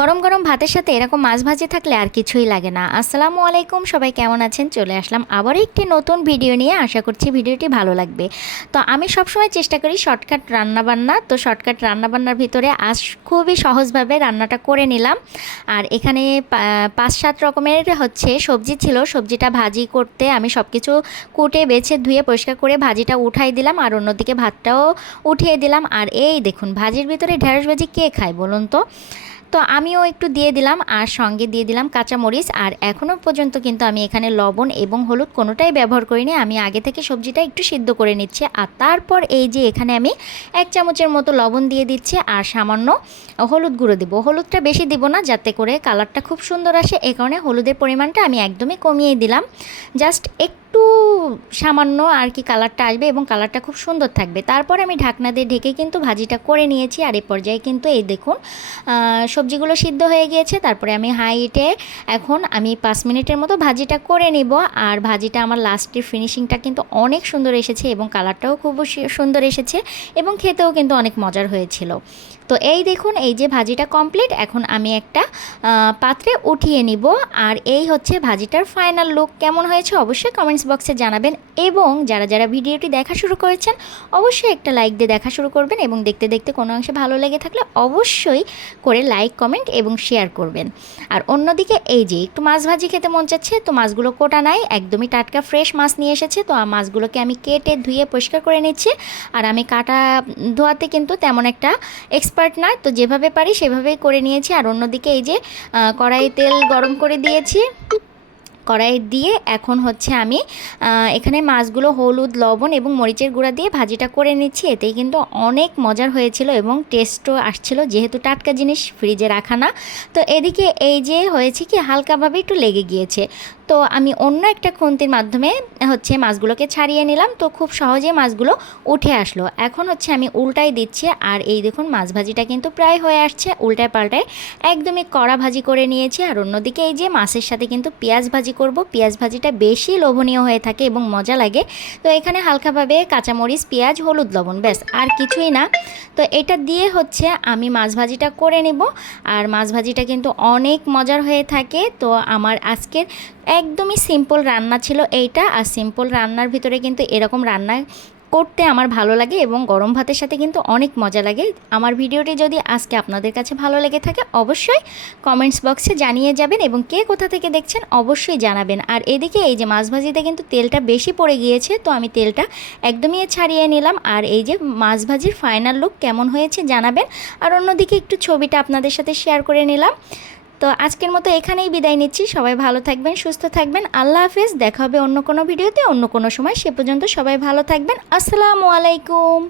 গরম গরম ভাতের সাথে এরকম মাছ ভাজি থাকলে আর কিছুই লাগে না। আসসালামু আলাইকুম, সবাই কেমন আছেন? চলে আসলাম আবারও একটি নতুন ভিডিও নিয়ে। আশা করছি ভিডিওটি ভালো লাগবে। তো আমি সবসময় চেষ্টা করি শর্টকাট রান্নাবান্না। তো শর্টকাট রান্নাবান্নার ভিতরে আজ খুবই সহজভাবে রান্নাটা করে নিলাম। আর এখানে 5-7 রকমের সবজি ছিল। সবজিটা ভাজি করতে আমি সব কিছু কুটে বেছে ধুয়ে পরিষ্কার করে ভাজিটা উঠাই দিলাম, আর অন্যদিকে ভাতটাও উঠিয়ে দিলাম। আর এই দেখুন, ভাজির ভিতরে ঢেঁড়স ভাজি কে খায় বলুন তো? তো আমিও একটু দিয়ে দিলাম, আর সঙ্গে দিয়ে দিলাম কাঁচামরিচ। আর এখনও পর্যন্ত কিন্তু আমি এখানে লবণ এবং হলুদ কোনোটাই ব্যবহার করিনি। আমি আগে থেকে সবজিটা একটু সিদ্ধ করে নিচ্ছি। আর তারপর এই যে এখানে আমি 1 চামচের মতো লবণ দিয়ে দিচ্ছি, আর সামান্য হলুদ গুঁড়ো দেবো। হলুদটা বেশি দিব না, যাতে করে কালারটা খুব সুন্দর আসে। এই কারণে হলুদের পরিমাণটা আমি একদমই কমিয়ে দিলাম। জাস্ট একটু সামান্য আর কি কালারটা আসবে এবং কালারটা খুব সুন্দর থাকবে। তারপর আমি ঢাকনা দিয়ে ঢেকে কিন্তু ভাজিটা করে নিয়েছি। আর এই পর্যায়ে কিন্তু এই দেখুন সবজিগুলো সিদ্ধ হয়ে গিয়েছে। তারপরে আমি হাই হিটে এখন আমি 5 মিনিটের মতো ভাজিটা করে নিব। আর ভাজিটা আমার লাস্টের ফিনিশিংটা কিন্তু অনেক সুন্দর এসেছে এবং কালারটাও খুব সুন্দর এসেছে এবং খেতেও কিন্তু অনেক মজার হয়েছিল। তো এই দেখুন, এই যে ভাজিটা কমপ্লিট। এখন আমি একটা পাত্রে উঠিয়ে নিব। আর এই হচ্ছে ভাজিটার ফাইনাল লুক। কেমন হয়েছে অবশ্যই কমেন্টস বক্সে জানাবেন। এবং যারা যারা ভিডিওটি দেখা শুরু করেছেন অবশ্যই একটা লাইক দিয়ে দেখা শুরু করবেন, এবং দেখতে দেখতে কোনো অংশে ভালো লেগে থাকলে অবশ্যই করে লাইক, কমেন্ট এবং শেয়ার করবেন। আর অন্যদিকে এই যে একটু মাছ ভাজি খেতে মন চাচ্ছে, তো মাছগুলো কোটা নাই, একদমই টাটকা ফ্রেশ মাছ নিয়ে এসেছে। তো মাছগুলোকে আমি কেটে ধুয়ে পরিষ্কার করে নিচ্ছি। আর আমি কাটা ধোয়াতে কিন্তু তেমন একটা এক্সপার্ট না, তো যেভাবে পারি সেভাবেই করে নিয়েছি। আর অন্যদিকে এই যে কড়াইয়ে তেল গরম করে দিয়েছি। কড়াই দিয়ে এখন আমি এখানে মাছগুলো হলুদ, লবণ এবং মরিচের গুঁড়া দিয়ে ভাজিটা করে নিচ্ছি। এতেই কিন্তু অনেক মজার হয়েছিল এবং টেস্টও আসছিল, যেহেতু টাটকা জিনিস ফ্রিজে রাখা না। তো এদিকে এই যে হয়েছে কি হালকাভাবে একটু লেগে গিয়েছে, তো আমি অন্য একটা খুন্তির মাধ্যমে মাছগুলোকে ছাড়িয়ে নিলাম। তো খুব সহজে মাছগুলো উঠে আসলো। এখন আমি উল্টাই দিচ্ছি। আর এই দেখুন, মাছ ভাজিটা কিন্তু প্রায় হয়ে আসছে। উল্টায় পাল্টায় একদমই কড়া ভাজি করে নিয়েছি। আর অন্যদিকে এই যে মাছের সাথে কিন্তু পেঁয়াজ ভাজি করব। পেঁয়াজ ভাজিটা বেশি লোভনীয় হয়ে থাকে এবং মজা লাগে। তো এখানে হালকাভাবে কাঁচামরিচ, পেঁয়াজ, হলুদ, লবণ, ব্যাস আর কিছুই না। তো এটা দিয়ে আমি মাছ ভাজিটা করে নেব। আর মাছ ভাজিটা কিন্তু অনেক মজার হয়ে থাকে। তো আমার আজকের একদমই সিম্পল রান্না ছিল এইটা। আর সিম্পল রান্নার ভিতরে কিন্তু এরকম রান্না করতে আমার ভালো লাগে এবং গরম ভাতের সাথে কিন্তু অনেক মজা লাগে। আমার ভিডিওটি যদি আজকে আপনাদের কাছে ভালো লেগে থাকে অবশ্যই কমেন্টস বক্সে জানিয়ে যাবেন, এবং কে কোথা থেকে দেখছেন অবশ্যই জানাবেন। আর এদিকে এই যে মাছ ভাজিতে কিন্তু তেলটা বেশি পড়ে গিয়েছে, তো আমি তেলটা একদমই ছাড়িয়ে নিলাম। আর এই যে মাছ ভাজির ফাইনাল লুক কেমন হয়েছে জানাবেন। আর অন্যদিকে একটু ছবিটা আপনাদের সাথে শেয়ার করে নিলাম। তো আজকের মতো এখানেই বিদায় নিচ্ছি। সবাই ভালো থাকবেন, সুস্থ থাকবেন। আল্লাহ হাফেজ। দেখা হবে অন্য কোনো ভিডিওতে অন্য কোনো সময়। সে পর্যন্ত সবাই ভালো থাকবেন। আসসালামু আলাইকুম।